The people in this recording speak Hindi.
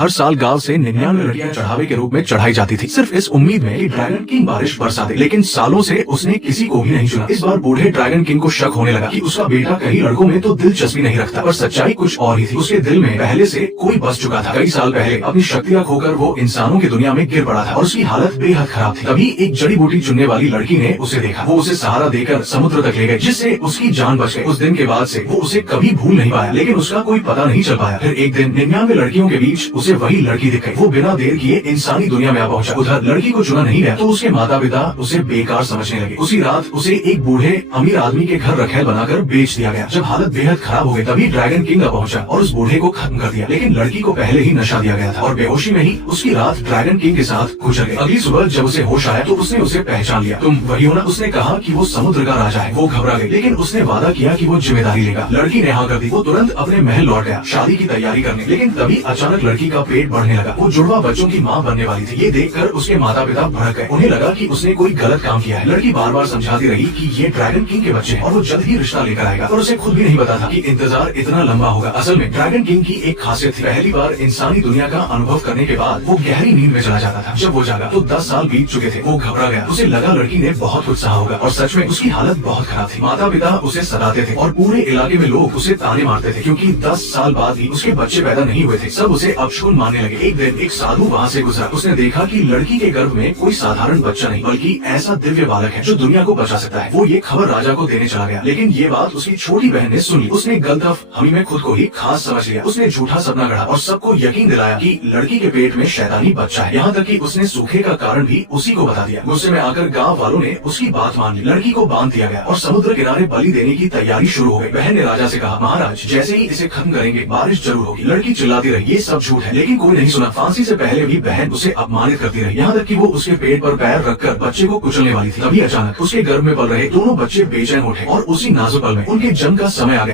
हर साल गांव से 99 लड़कियां चढ़ावे के रूप में चढ़ाई जाती थी, सिर्फ इस उम्मीद में कि ड्रैगन किंग बारिश बरसा दे। लेकिन सालों से उसने किसी को भी नहीं चुना। इस बार बूढ़े ड्रैगन किंग को शक होने लगा कि उसका बेटा कहीं लड़कों में तो दिलचस्पी नहीं रखता, पर सच्चाई कुछ और ही थी। उसके दिल में पहले से कोई बस चुका था। कई साल पहले अपनी शक्तियां खोकर वो इंसानों की दुनिया में गिर पड़ा था और उसकी हालत बेहद खराब थी। तभी एक जड़ी बूटी चुनने वाली लड़की ने उसे देखा। वो उसे सहारा देकर समुद्र तक ले गई, जिससे उसकी जान बच गई। उस दिन के बाद से वो उसे कभी भूल नहीं पाया, लेकिन उसका कोई पता नहीं चल पाया। फिर एक दिन 99 लड़कियों के बीच उसे वही लड़की दिख गई। वो बिना देर किए इंसानी दुनिया में आ पहुंचा। उधर लड़की को चुना नहीं गया तो उसके माता पिता उसे बेकार समझने लगे। उसी रात उसे एक बूढ़े अमीर आदमी के घर रखेल बनाकर बेच दिया गया। जब हालत बेहद खराब हो गई तभी ड्रैगन किंग आ पहुंचा और उस बूढ़े को खत्म कर दिया। लेकिन लड़की को पहले ही नशा दिया गया था और बेहोशी में ही उसकी रात ड्रैगन किंग के साथ गुजर गई। अगली सुबह जब उसे होश आया तो उसने उसे पहचान लिया। तुम वही हो ना? उसने कहा कि वो समुद्र का राजा है। वो घबरा गई, लेकिन उसने वादा किया कि वो जिम्मेदारी लेगा। लड़की ने हाँ कर दी। वो तुरंत अपने महल लौट गया शादी की तैयारी करने। लेकिन तभी अचानक लड़की का पेट बढ़ने लगा। वो जुड़वा बच्चों की माँ बनने वाली थी। ये देखकर उसके माता पिता भड़क गए। उन्हें लगा कि उसने कोई गलत काम किया है। लड़की बार बार समझाती रही कि ये ड्रैगन किंग के बच्चे हैं और वो जल्द ही रिश्ता लेकर आएगा, और उसे खुद भी नहीं पता था कि इंतजार इतना लंबा होगा। असल में ड्रैगन किंग की एक खासियत थी। पहली बार इंसानी दुनिया का अनुभव करने के बाद वो गहरी नींद में चला जाता था। जब वो जागा तो 10 साल बीत चुके थे। वो घबरा गया। उसे लगा लड़की ने बहुत कुछ सहा होगा, और सच में उसकी हालत बहुत खराब थी। माता पिता उसे सताते थे और पूरे इलाके में लोग उसे ताने मारते थे, क्योंकि 10 साल बाद भी उसके बच्चे पैदा नहीं हुए थे। सब उसे अपशकुन मानने लगे। एक दिन एक साधु वहाँ से गुजरा। उसने देखा कि लड़की के गर्भ में कोई साधारण बच्चा नहीं, बल्कि ऐसा दिव्य बालक है जो दुनिया को बचा सकता है। वो ये खबर राजा को देने चला गया, लेकिन ये बात उसकी छोटी बहन ने सुन ली। उसने गलतफ हमी में खुद को ही खास समझ लिया। उसने झूठा सपना गढ़ा और सबको यकीन दिलाया कि लड़की के पेट में शैतानी बच्चा है। यहाँ तक कि उसने सूखे का कारण भी उसी को बता दिया। गुस्से में आकर गाँव वालों ने उसकी बात मान ली। लड़की को बांध दिया गया और समुद्र किनारे बलि देने की तैयारी शुरू हो गई। बहन ने राजा से कहा, महाराज जैसे ही इसे खत्म करेंगे बारिश जरूर होगी। लड़की चिल्लाती रही, ये सब झूठ है, लेकिन कोई नहीं सुना। फांसी से पहले भी बहन उसे अपमानित करती रही, यहाँ तक कि वो उसके पेट पर पैर रखकर बच्चे को कुचलने वाली थी। तभी अचानक उसके गर्भ में पल रहे दोनों बच्चे बेचैन उठे और उसी नाजुक पल में उनके जन्म का समय आ गया।